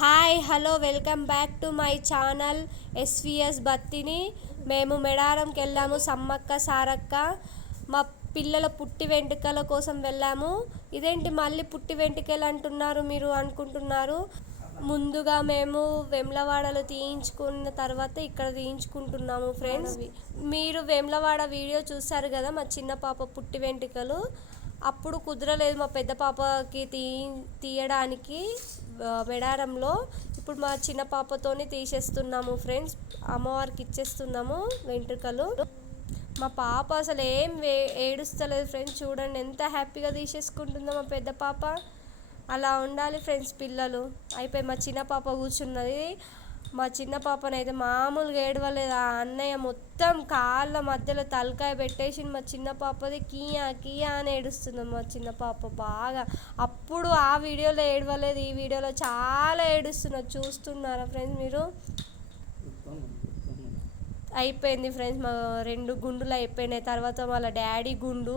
Hi hello welcome back to my channel SVS Battini మేము మెడారంకి వెళ్ళాము సమ్మక్క సారక్క. మా పిల్లల పుట్టి వెంట్రుకల కోసం వెళ్ళాము. ఇదేంటి మళ్ళీ పుట్టి వెంట్రుకలు అంటున్నారు మీరు అనుకుంటున్నారు? ముందుగా మేము వెమ్లవాడలో తీయించుకున్న తర్వాత ఇక్కడ తీయించుకుంటున్నాము ఫ్రెండ్స్ మీరు వెమ్లవాడ వీడియో చూసారు కదా మా చిన్న పాప పుట్టి వెంట్రుకలు. అప్పుడు కుదరలేదు మా పెద్ద పాపకి తీ తీయడానికి. మెడారంలో ఇప్పుడు మా చిన్న పాపతోనే తీసేస్తున్నాము ఫ్రెండ్స్. అమ్మవారికి ఇచ్చేస్తున్నాము వెంట్రుకలు. మా పాప అసలు ఏం వే ఏడుస్తలేదు ఫ్రెండ్స్. చూడండి ఎంత హ్యాపీగా తీసేసుకుంటుందో మా పెద్ద పాప. అలా ఉండాలి ఫ్రెండ్స్ పిల్లలు. అయిపోయి మా చిన్న పాప కూర్చున్నది. మా చిన్న పాపనైతే మామూలుగా ఏడవలేదు. ఆ అన్నయ్య మొత్తం కాళ్ళ మధ్యలో తలకాయ పెట్టేసి మా చిన్న పాపది. కియా కియా అని ఏడుస్తుంది మా చిన్న పాప బాగా. అప్పుడు ఆ వీడియోలో ఏడవలేదు ఈ వీడియోలో చాలా ఏడుస్తున్నారు చూస్తున్నారా ఫ్రెండ్స్ మీరు? అయిపోయింది ఫ్రెండ్స్ మా రెండు గుండులు అయిపోయినాయి. తర్వాత వాళ్ళ డాడీ గుండు.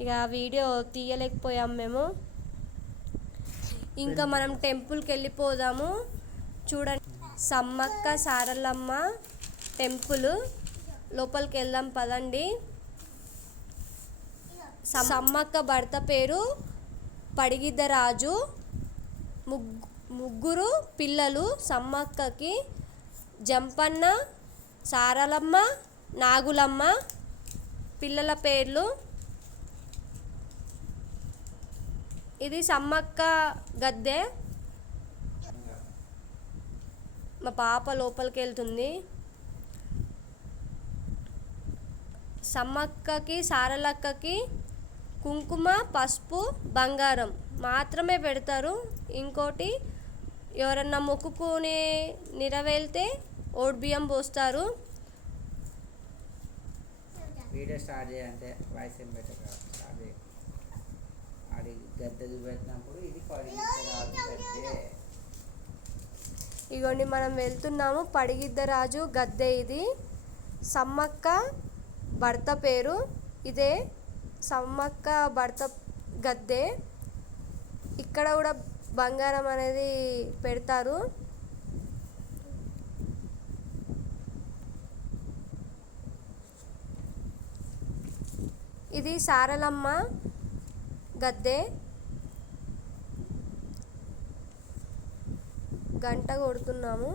ఇక ఆ వీడియో తీయలేకపోయాం మేము. ఇంకా మనం టెంపుల్కి వెళ్ళిపోదాము. చూడండి. సమ్మక్క సారలమ్మ టెంపుల్. లోపలికి వెళ్దాం పదండి. సమ్మక్క భర్త పేరు పడిగిద్దరాజు. ముగ్ ముగ్గురు పిల్లలు సమ్మక్కకి జంపన్న సారలమ్మ నాగులమ్మ పిల్లల పేర్లు. ఇది సమ్మక్క గద్దె. మా పాప లోపలికి వెళ్తుంది సమ్మక్కకి సారలక్కకి కుంకుమ పసుపు బంగారం మాత్రమే పెడతారు. ఇంకోటి ఎవరన్నా మొక్కుకుని నెరవేరితే ఓడి బియ్యం పోస్తారు. వీడియో స్టార్ట్ చేయాలంటే వాయిస్ ఏం పెట్టక స్టార్ట్ చేయ ఆడి గద్దె చూపెట్టినప్పుడు ఇది పడి గద్దె ఇగోండి మనం వెళ్తున్నాము. పడిగిద్దరాజు గద్దె ఇది. సమ్మక్క భర్త పేరు ఇదే. సమ్మక్క భర్త గద్దె. ఇక్కడ కూడా బంగారం అనేది పెడతారు. ఇది సారలమ్మ గద్దె. గంట కొడుతున్నాము.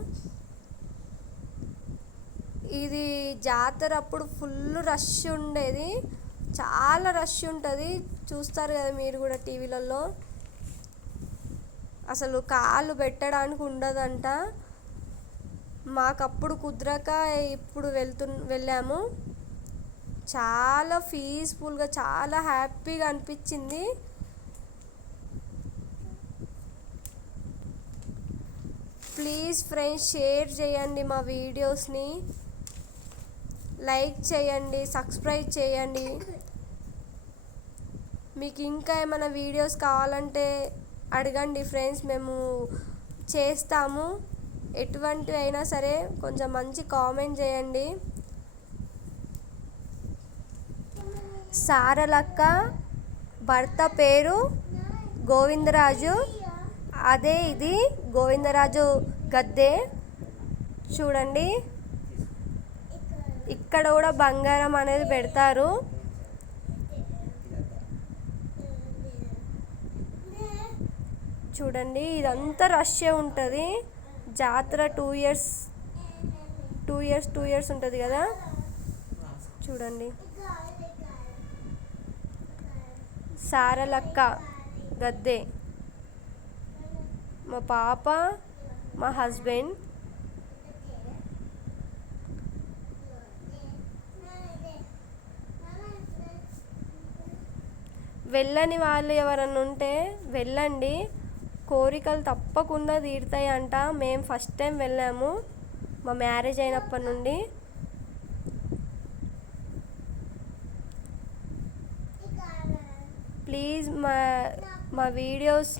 ఇది జాతర అప్పుడు ఫుల్ రష్ ఉండేది. చాలా రష్ ఉంటుంది. చూస్తారు కదా మీరు కూడా టీవీలలో. అసలు కాళ్ళు పెట్టడానికి ఉండదంట. మాకప్పుడు కుదరక ఇప్పుడు వెళ్తు వెళ్ళాము. చాలా పీస్ఫుల్గా చాలా హ్యాపీగా అనిపించింది. ప్లీజ్ ఫ్రెండ్స్ షేర్ చేయండి మా వీడియోస్ని. లైక్ చేయండి సబ్స్క్రైబ్ చేయండి. మీకు ఇంకా ఏమైనా వీడియోస్ కావాలంటే అడగండి ఫ్రెండ్స్ మేము చేస్తాము. ఎటువంటివి అయినా సరే కొంచెం మంచి కామెంట్ చేయండి. సారలక్క భర్త పేరు గోవిందరాజు. అదే ఇది గోవిందరాజు గద్దె. చూడండి. ఇక్కడ కూడా బంగారం అనేది పెడతారు. చూడండి ఇదంతా రష్ ఉంటుంది. జాతర two years two years two years ఉంటుంది కదా? చూడండి. సారలక్క గద్దె. మా పాప మా హస్బెండ్. వెళ్ళని వాళ్ళు ఎవరన్నా ఉంటే వెళ్ళండి. కోరికలు తప్పకుండా తీరుతాయి అంట మేము ఫస్ట్ టైం వెళ్ళాము. మా మ్యారేజ్ అయినప్పటి నుండి. ప్లీజ్ మా మా వీడియోస్